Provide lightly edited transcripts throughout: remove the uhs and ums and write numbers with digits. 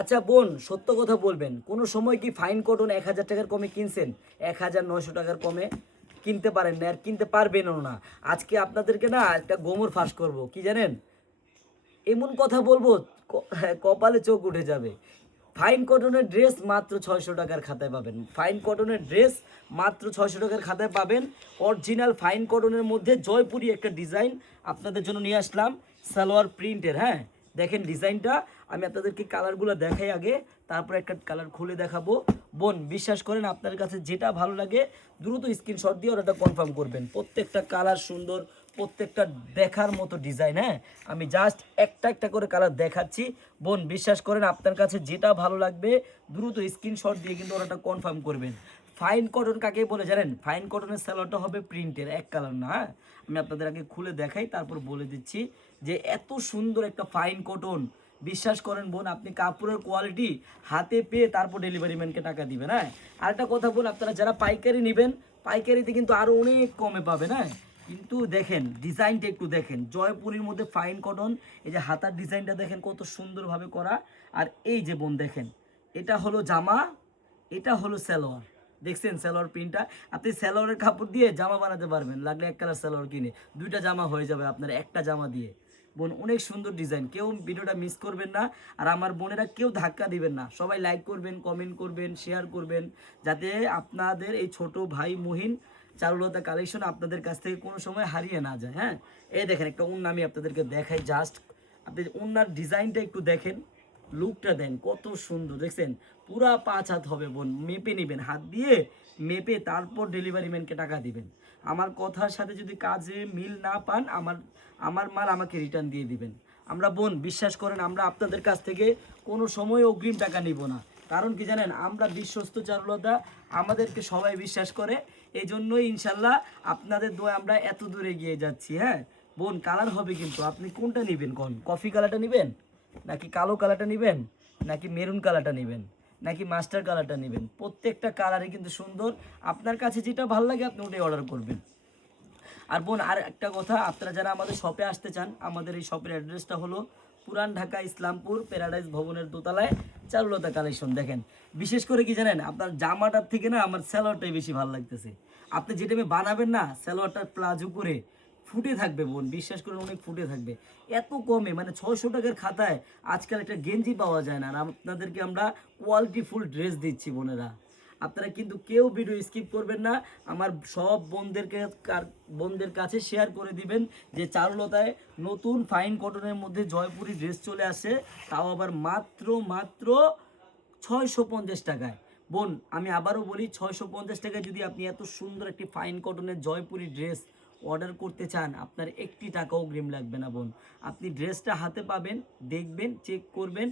আচ্ছা বোন, সত্য কথা বলবেন, কোনো সময় কি ফাইন কটন 1000 টাকার কমে কিনছেন? 1900 টাকার কমে কিনতে পারেন না, আর কিনতে পারবেনও না। আজকে আপনাদেরকে না একটা গোমর ফাঁস করব, কি জানেন? এমন কথা বলবো, কপালে চোখ উঠে যাবে। ফাইন কটনের ড্রেস মাত্র 600 টাকার খাতায় পাবেন। ফাইন কটনের ড্রেস মাত্র 600 টাকার খাতায় পাবেন। অরিজিনাল ফাইন কটনের মধ্যে জয়পুরি একটা ডিজাইন আপনাদের জন্য নিয়ে আসলাম, সালোয়ার প্রিন্টের। হ্যাঁ, দেখেন ডিজাইনটা। আমি আপনাদেরকে কালারগুলো দেখাই আগে, তারপর একটা কালার খুলে দেখাবো। বোন, বিশ্বাস করেন, আপনার কাছে যেটা ভালো লাগে দ্রুত স্ক্রিনশট দিয়ে ওটা কনফার্ম করবেন। প্রত্যেকটা কালার সুন্দর, প্রত্যেকটা দেখার মতো ডিজাইন। হ্যাঁ, আমি জাস্ট একটা একটা করে কালার দেখাচ্ছি। বোন, বিশ্বাস করেন, আপনার কাছে যেটা ভালো লাগবে দ্রুত স্ক্রিনশট দিয়ে কিন্তু ওটা কনফার্ম করবেন। ফাইন কটন কাকে বলে জানেন? ফাইন কটনের স্যালোয়ারটা হবে প্রিন্টের, এক কালার না। হ্যাঁ, আমি আপনাদের আগে খুলে দেখাই, তারপর বলে দিচ্ছি যে এত সুন্দর একটা ফাইন কটন। বিশ্বাস করেন বোন, আপনি কাপড়ের কোয়ালিটি হাতে পেয়ে তারপর ডেলিভারি ম্যানকে টাকা দিবেন। হ্যাঁ, আরেকটা কথা বল, আপনারা যারা পাইকারি নেবেন, পাইকারিতে কিন্তু আরও অনেক কমে পাবেন। হ্যাঁ, কিন্তু দেখেন ডিজাইনটা একটু দেখেন, জয়পুরের মধ্যে ফাইন কটন। এই যে হাতার ডিজাইনটা দেখেন কত সুন্দরভাবে করা। আর এই যে বোন দেখেন, এটা হলো জামা, এটা হলো সালোয়ার। দেখছেন সালোয়ার প্রিন্টটা? আপনি সালোয়ারের কাপড় দিয়ে জামা বানাতে পারবেন, লাগলে এক কালার সালোয়ার কিনে দুইটা জামা হয়ে যাবে আপনার একটা জামা দিয়ে। বোন, অনেক সুন্দর ডিজাইন, কেউ ভিডিওটা মিস করবেন না। আর আমার বোনেরা কেউ ধাক্কা দিবেন না, সবাই লাইক করবেন, কমেন্ট করবেন, শেয়ার করবেন, যাতে আপনাদের এই ছোট ভাই মুহিন চারুলতা কালেকশন আপনাদের কাছ থেকে কোনো সময় হারিয়ে না যায়। হ্যাঁ, এই দেখেন একটা ওড়না আমি আপনাদেরকে দেখাই, জাস্ট আপনি ওড়নার ডিজাইনটা একটু দেখেন, লুকটা দেন কত সুন্দর। দেখছেন পুরা 5 হাত হবে বোন, মেপে নেবেন, হাত দিয়ে মেপে তারপর ডেলিভারি ম্যানকে টাকা দিবেন। আমার কথার সাথে যদি কাজে মিল না পান, আমার মাল আমাকে রিটার্ন দিয়ে দিবেন। আমরা বোন, বিশ্বাস করেন, আমরা আপনাদের কাছ থেকে কোনো সময় অগ্রিম টাকা নিব না। কারণ কি জানেন, আমরা বিশ্বস্ত চারুলতা, আমাদেরকে সবাই বিশ্বাস করে। এই জন্যই ইনশাল্লাহ আপনাদের দোয়া আমরা এত দূরে গিয়ে যাচ্ছি। হ্যাঁ বোন, কালার হবে কিন্তু, আপনি কোনটা নেবেন? কোন কফি কালারটা নেবেন, নাকি কালো কালারটা নেবেন, নাকি মেরুন কালারটা নেবেন, নাকি মাস্টার কালারটা নেবেন? প্রত্যেকটা কালারই কিন্তু সুন্দর, আপনার কাছে যেটা ভালো লাগে আপনি ওটাই অর্ডার করবেন। আর বোন, আর একটা কথা, আপনারা যারা আমাদের শপে আসতে চান, আমাদের এই শপের অ্যাড্রেসটা হলো পুরান ঢাকা ইসলামপুর প্যারাডাইস ভবনের দোতলায় চারুলতা কালেকশন। দেখেন, বিশেষ করে কি জানেন, আপনার জামাটার থেকে না আমার সালোয়ারটাই বেশি ভালো লাগতেছে। আপনি যেটা বানাবেন না, সালোয়ারটার প্লাজো করে ফুটে থাকবে বোন, বিশ্বাস করে অনেক ফুটে থাকবে। এত কমে, মানে 600 টাকার খাতায় আজকাল একটা গেঞ্জি পাওয়া যায় না। আর আপনাদেরকে আমরা কোয়ালিটি ফুল ড্রেস দিচ্ছি বোনেরা। আপনারা কিন্তু কেউ ভিডিও স্কিপ করবেন না। আমার সব বোনদের কাছে শেয়ার করে দিবেন যে চারুলতায় নতুন ফাইন কটনের মধ্যে জয়পুরি ড্রেস চলে আসে, তাও আবার মাত্র মাত্র 650 টাকায়। বোন, আমি আবারও বলি, 650 টাকায় যদি আপনি এত সুন্দর একটি ফাইন কটনের জয়পুরি ড্রেস অর্ডার করতে চান, আপনার একটি টাকাও অগ্রিম লাগবে না বোন। আপনি ড্রেসটা হাতে পাবেন, দেখবেন, চেক করবেন,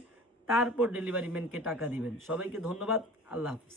তারপর ডেলিভারি ম্যানকে টাকা দিবেন। সবাইকে ধন্যবাদ, আল্লাহ হাফিজ।